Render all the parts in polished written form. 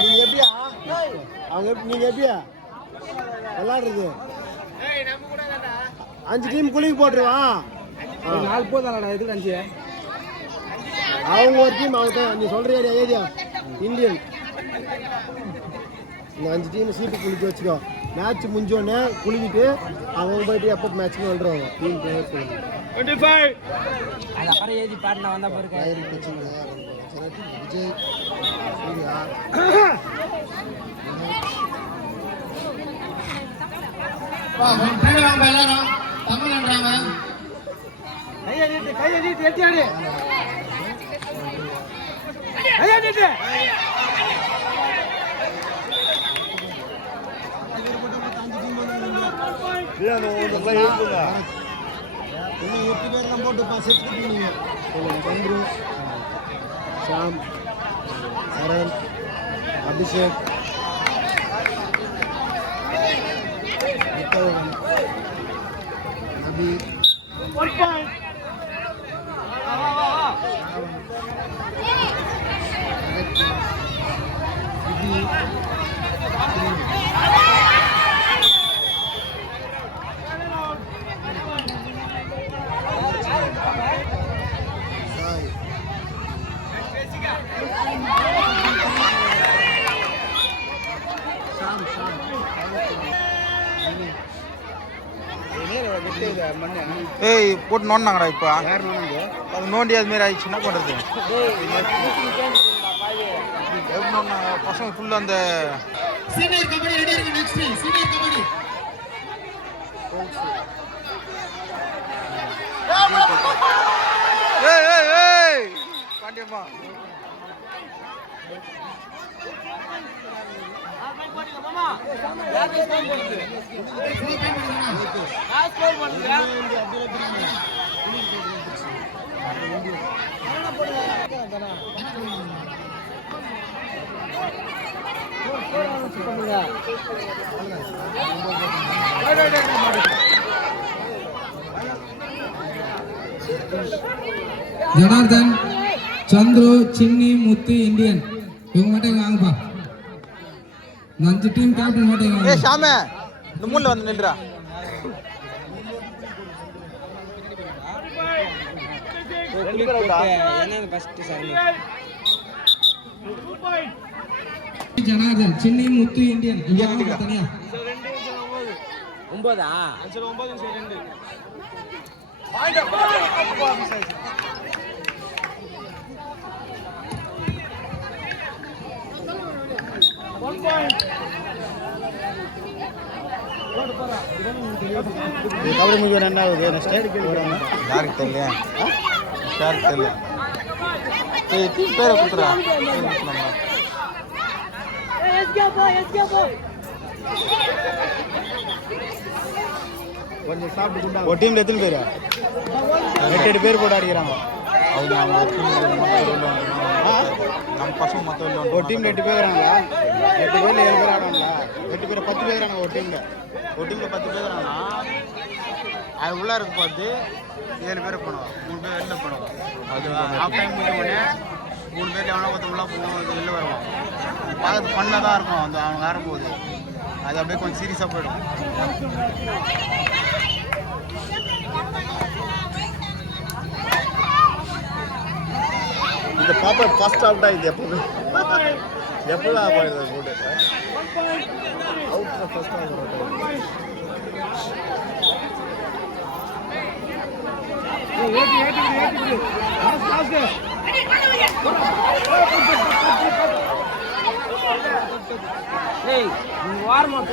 நீங்க எப்படியா அவங்க நீங்க எப்படியா விளாடுறது 5 டீம் குளிக்கு போட்டுருவான் 4 போதாடா எதுக்கு 5 அவங்க ஒரு டீம் அவங்க நீ சொல்ற ஏரியா இந்தியன் இந்த 5 டீம் சீட்டு குளிக்க வச்சுக்கோ மேட்ச் முடிஞ்சோடனே குளிக்கிட்டு அவங்க போயிட்டு எப்போ மேட்ச்னு சொல்றாங்க டீம் பிளேயர் 25 அது அப்புறம் ஏஜி பாட்னா வந்தா பாருங்க விஜய் சூர்யா எல்லாரும் தமிழ்ன்றாங்க கையை நீட்டு எட்டியாடு கையை நீட்டு இன்னும் 8 பேர்லாம் போட்டுப்பா செத்துக்கிட்டு நீங்க சந்துரு ஷாம் சரண் அபிஷேக் நபி ஏய் போட்டு நோண்டாங்கடா இப்போ அது நோண்டி அது மாதிரி ஆயிடுச்சு என்ன பண்ணுறது எப்படி நோண்டாங்க பசங்க ஃபுல்லாக அந்த சீனியர் கபடி ரெடி இருக்கு நெக்ஸ்ட் சீனியர் கபடி ஏய் ஏய் ஏய் பாண்டியம்மா ஜனார்தன் சந்துரு சின்னி முத்து இந்தியன் இவங்க மட்டும் வாங்கப்பா 5 டீம் கேப்டன் மட்டும் ஏய் ஷாமே இந்த மூலைல வந்து நில்றா ஜனார்தன் சின்னி முத்து இந்தியன் இங்க வாங்க தனியா 9 கபடி முடிஞ்ச ரெண்டாவது யாருக்கு தெரியல யாருக்கு தெரியல டீம் பேரை கொடுத்துறா கொஞ்சம் சாப்பிட்டு ஒரு டீம்ல எத்தனை பேர் 8 பேர் போட்டு அடிக்கிறாங்க அவங்க நம்ம பசங்க மொத்தம் ஒரு டீம்ல 8 பேர் வராங்களா 8 பேர்ல 7 பேர் ஆடுறாங்களா 8 பேர் 10 பேர் வராங்க ஒரு டீம்ல 10 பேர் வராங்கன்னா அது உள்ளே இருக்க பார்த்து 7 பேர் போனோம் 3 பேர் வெளில போனோம் அது ஹாஃப் டைம் முடிஞ்ச உடனே 3 பேர் எவனா ஒருத்தர் உள்ளே போவோம் வெளில வருவோம் பார்த்து ஃபன்னாக தான் இருக்கும் அந்த அவங்க ஆடும்போது அது அப்படியே கொஞ்சம் சீரியஸாக போயிடும் இந்த பாப்பா ஃபர்ஸ்ட் அவுட் ஆயிடுது எப்பவுமே எப்பவும் ஆடுறது போட்டு அவுட் ஃபர்ஸ்ட் ஆகுது ஏய் வார்ம் அப்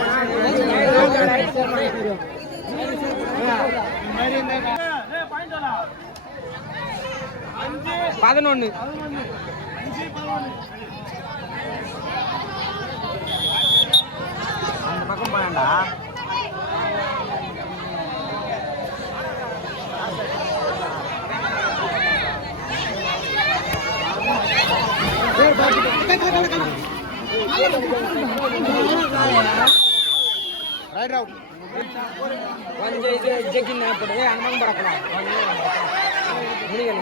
11 வேண்டாம்டா. Right out. கொஞ்சம் இது ஜெக்கின் போடுவே அனுமதி படக்கலாம். வெளியே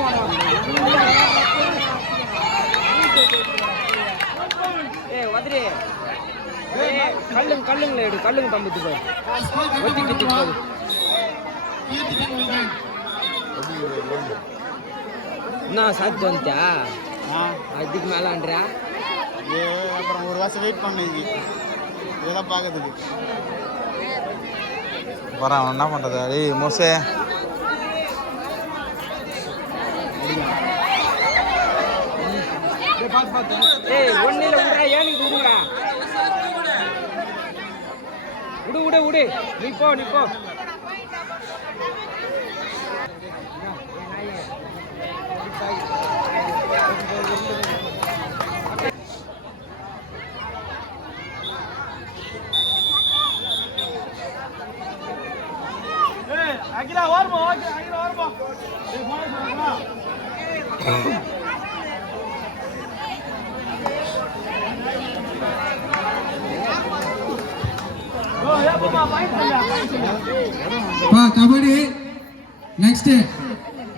போனோம். வதிரி கல்லுங்கள எடு, கல்லுங்க தம்புத்து போய் ஒத்திக்கிட்டு போகுது. என்ன சாப்பிட்டு வந்துட்டா? அதுக்கு மேலான்றா? அப்புறம் ஒரு வருஷம் வெயிட் பண்ணி இதெல்லாம் பார்க்கறதுக்கு வரான். என்ன பண்ணுறது? டேய் மோசே, ஏய் ஒன்னில விடுறா, ஏனுக்கு விடுங்கடா. விடு விடு விடு, நீ போ நீ போ. அகிலா ஓரமா அகிலா ஓரமா கபடி நெக்ஸ்ட்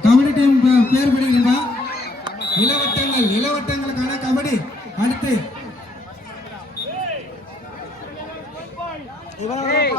கபடி டீம் பேர் படிக்கிறா. இளவட்டங்களுக்கான கபடி. அடுத்து ஏய்